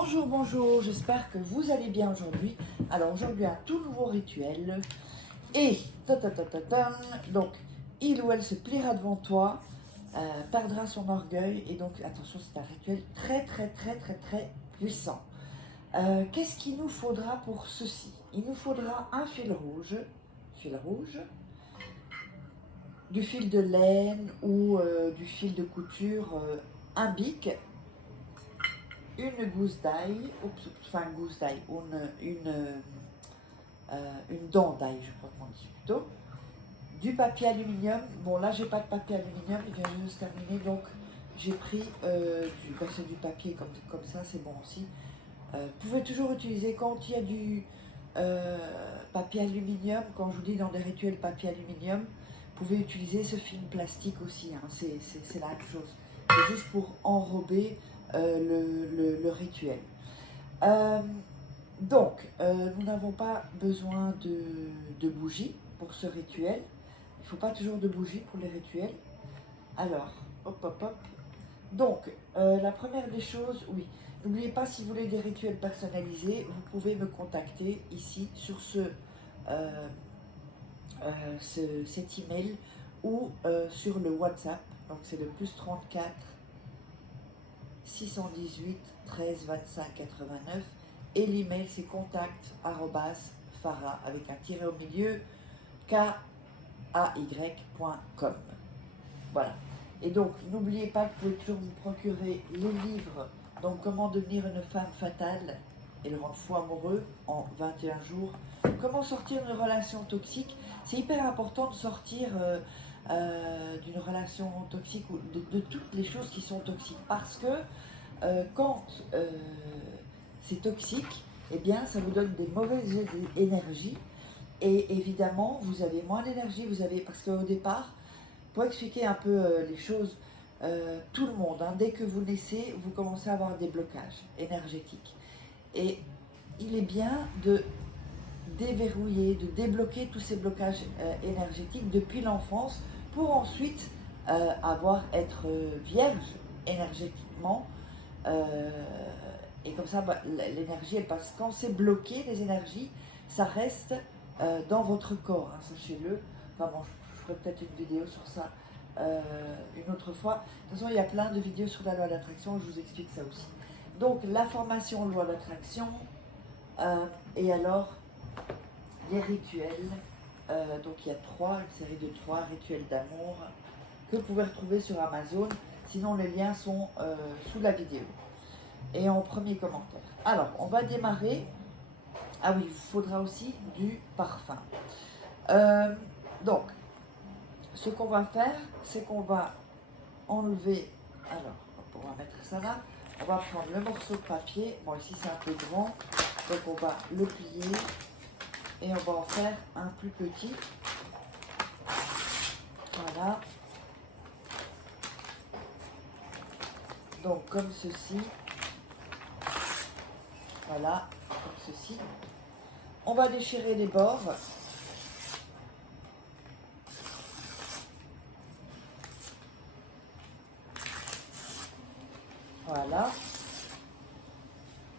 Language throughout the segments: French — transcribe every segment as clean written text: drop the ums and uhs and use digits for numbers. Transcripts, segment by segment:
Bonjour, bonjour, j'espère que vous allez bien aujourd'hui. Alors aujourd'hui un tout nouveau rituel. Et, donc, il ou elle se pliera devant toi, perdra son orgueil. Et donc, attention, c'est un rituel très puissant. Qu'est-ce qu'il nous faudra pour ceci? Il nous faudra un fil rouge, du fil de laine ou du fil de couture, un bic, une gousse d'ail, une dent d'ail, je crois qu'on dit plutôt, du papier aluminium. Bon, là, j'ai pas de papier aluminium, il vient juste terminer, donc j'ai pris du papier comme ça, c'est bon aussi. Vous pouvez toujours utiliser quand il y a du papier aluminium, quand je vous dis dans des rituels papier aluminium, vous pouvez utiliser ce film plastique aussi, hein, c'est la même chose. C'est juste pour enrober le rituel. Nous n'avons pas besoin de bougies pour ce rituel. Il ne faut pas toujours de bougies pour les rituels. Alors, hop. Donc, la première des choses, oui. N'oubliez pas, si vous voulez des rituels personnalisés, vous pouvez me contacter ici sur cet email ou sur le WhatsApp. Donc, c'est le plus 34 618 13 25 89. Et l'email, c'est contact@farah avec un tiret au milieu, KAY.com. Voilà. Et donc, n'oubliez pas que vous pouvez toujours vous procurer les livres. Donc, comment devenir une femme fatale et le rendre fou amoureux en 21 jours. Comment sortir d'une relation toxique. C'est hyper important de sortir d'une relation toxique ou de toutes les choses qui sont toxiques. Parce que quand c'est toxique, eh bien, ça vous donne des mauvaises énergies. Et évidemment, vous avez moins d'énergie. Parce qu'au départ, pour expliquer un peu les choses, tout le monde, hein, dès que vous naissez, vous commencez à avoir des blocages énergétiques. Et il est bien de déverrouiller, de débloquer tous ces blocages énergétiques depuis l'enfance pour ensuite être vierge énergétiquement. Et comme ça, l'énergie, elle passe. Quand c'est bloqué, les énergies, ça reste dans votre corps, hein, sachez-le. Enfin bon, je ferai peut-être une vidéo sur ça une autre fois. De toute façon, il y a plein de vidéos sur la loi d'attraction, je vous explique ça aussi. Donc, la formation loi d'attraction, et alors, les rituels. Donc, il y a une série de 3 rituels d'amour que vous pouvez retrouver sur Amazon. Sinon, les liens sont sous la vidéo et en premier commentaire. Alors, on va démarrer. Ah oui, il vous faudra aussi du parfum. Donc, ce qu'on va faire, c'est qu'on va enlever. Alors, on va mettre ça là. On va prendre le morceau de papier. Bon, ici, c'est un peu grand. Donc, on va le plier et on va en faire un plus petit. Voilà. Donc, comme ceci. Voilà, comme ceci. On va déchirer les bords. Voilà.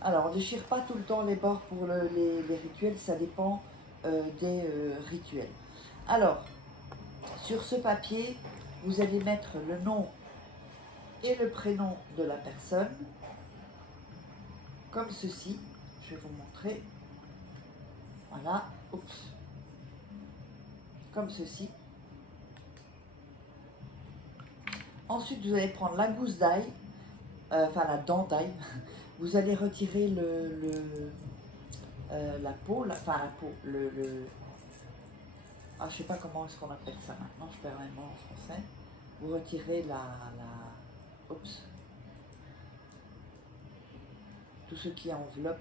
Alors, on ne déchire pas tout le temps les bords pour les rituels, ça dépend des rituels. Alors, sur ce papier, vous allez mettre le nom et le prénom de la personne, comme ceci. Je vais vous montrer. Voilà, oups. Comme ceci. Ensuite, vous allez prendre la gousse d'ail, la dent d'ail. Vous allez retirer la peau, je sais pas comment est-ce qu'on appelle ça maintenant, je perds les mots en français. Vous retirez tout ce qui enveloppe.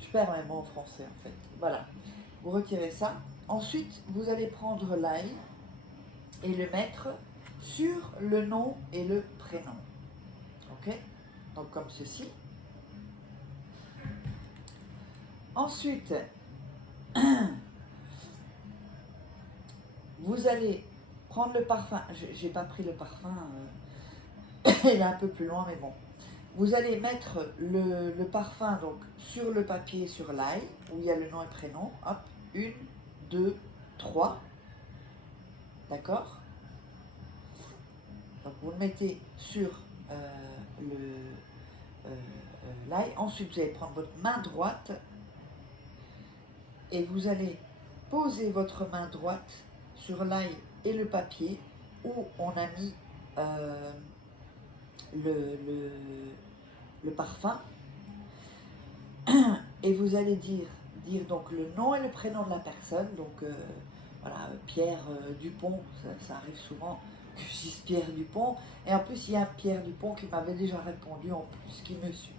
Je perds mes mots en français en fait. Voilà, vous retirez ça. Ensuite, vous allez prendre l'ail et le mettre sur le nom et le prénom. Ok? Donc comme ceci. Ensuite, vous allez prendre le parfum. J'ai pas pris le parfum, il est un peu plus loin, mais bon. Vous allez mettre le parfum donc, sur le papier, sur l'ail, où il y a le nom et prénom. Hop, 1, 2, 3. D'accord? Donc vous le mettez sur l'ail. Ensuite, vous allez prendre votre main droite et vous allez poser votre main droite sur l'ail et le papier où on a mis le parfum. Et vous allez dire donc le nom et le prénom de la personne. Donc voilà, Pierre Dupont, ça arrive souvent que je dise Pierre Dupont. Et en plus, il y a Pierre Dupont qui m'avait déjà répondu en plus, qui me suit.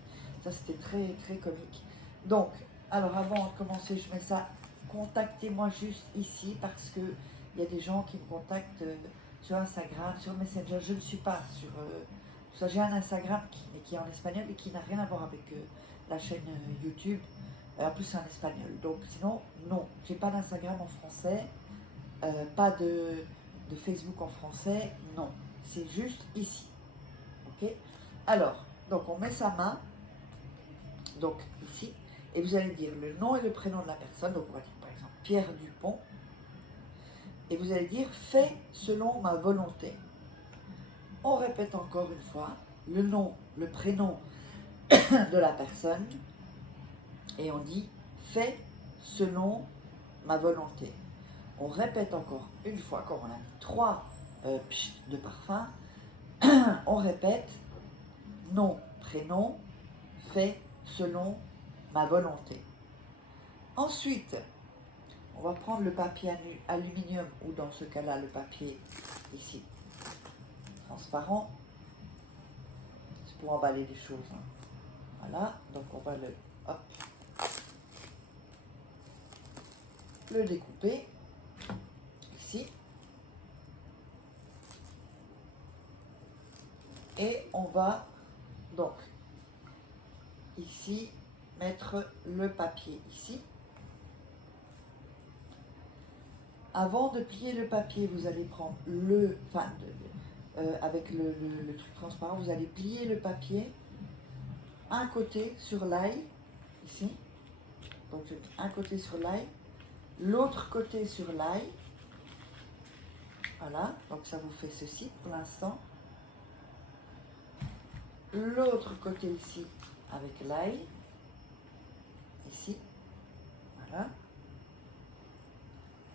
Ça, c'était très, très comique. Donc, alors avant de commencer, je mets ça. Contactez-moi juste ici parce que il y a des gens qui me contactent sur Instagram, sur Messenger. Je ne suis pas sur ça. J'ai un Instagram qui est en espagnol et qui n'a rien à voir avec la chaîne YouTube. En plus, c'est en espagnol. Donc, sinon, non. J'ai pas d'Instagram en français, pas de Facebook en français. Non. C'est juste ici. Ok? Alors, donc on met sa main, donc ici, et vous allez dire le nom et le prénom de la personne. Donc, on va dire par exemple Pierre Dupont. Et vous allez dire fais selon ma volonté. On répète encore une fois le nom, le prénom de la personne. Et on dit fais selon ma volonté. On répète encore une fois, comme on a mis 3 de parfum, on répète nom, prénom, fait selon ma volonté. Ensuite, on va prendre le papier aluminium, ou dans ce cas-là, le papier ici, transparent. C'est pour emballer les choses. Hein. Voilà, donc on va le découper ici. Et on va donc ici mettre le papier ici. Avant de plier le papier, vous allez prendre avec le truc transparent, vous allez plier le papier un côté sur l'ail, ici. Donc un côté sur l'ail, l'autre côté sur l'ail. Voilà, donc ça vous fait ceci pour l'instant. L'autre côté ici avec l'ail, ici, voilà,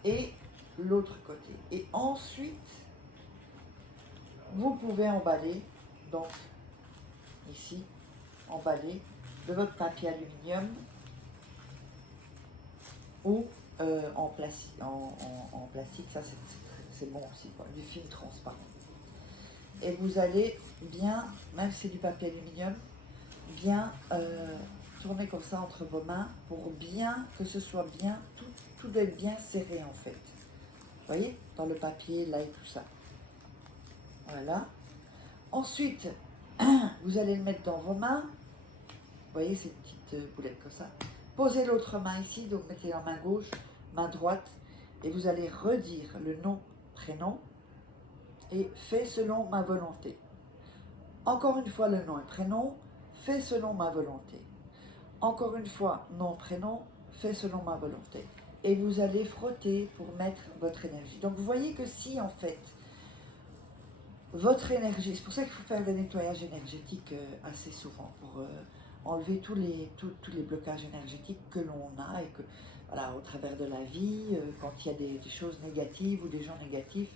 et l'autre côté. Et ensuite, vous pouvez emballer, donc ici, emballer de votre papier aluminium ou en plastique, ça c'est bon aussi, quoi, du film transparent. Et vous allez bien, même si c'est du papier aluminium, bien tourner comme ça entre vos mains pour bien que ce soit bien, tout doit être bien serré en fait. Vous voyez, dans le papier, là et tout ça. Voilà. Ensuite, vous allez le mettre dans vos mains. Vous voyez ces petites boulettes comme ça. Posez l'autre main ici, donc mettez la main gauche, main droite, et vous allez redire le nom, prénom, et fait selon ma volonté. Encore une fois, le nom et prénom, fait selon ma volonté. Encore une fois, nom, prénom, fait selon ma volonté. Et vous allez frotter pour mettre votre énergie. Donc vous voyez que si en fait, votre énergie, c'est pour ça qu'il faut faire des nettoyages énergétiques assez souvent, pour enlever tous les blocages énergétiques que l'on a et que, voilà, au travers de la vie, quand il y a des choses négatives ou des gens négatifs.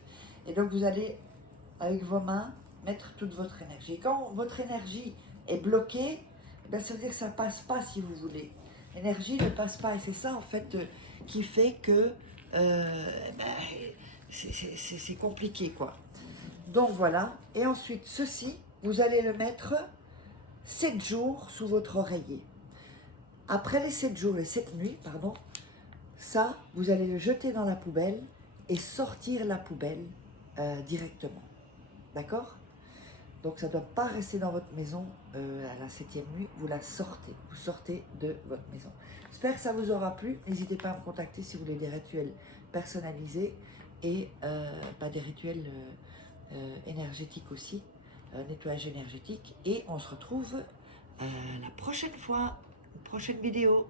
Et donc vous allez, avec vos mains, mettre toute votre énergie. Et quand votre énergie est bloquée, ben, ça veut dire que ça ne passe pas, si vous voulez. L'énergie ne passe pas. Et c'est ça, en fait, qui fait que c'est compliqué, quoi. Donc, voilà. Et ensuite, ceci, vous allez le mettre 7 jours sous votre oreiller. Après les 7 jours, les 7 nuits, pardon, ça, vous allez le jeter dans la poubelle et sortir la poubelle directement. D'accord ? Donc ça ne doit pas rester dans votre maison à la 7e nuit, vous la sortez, vous sortez de votre maison. J'espère que ça vous aura plu, n'hésitez pas à me contacter si vous voulez des rituels personnalisés et des rituels énergétiques aussi. nettoyage énergétique. Et on se retrouve la prochaine fois, une prochaine vidéo.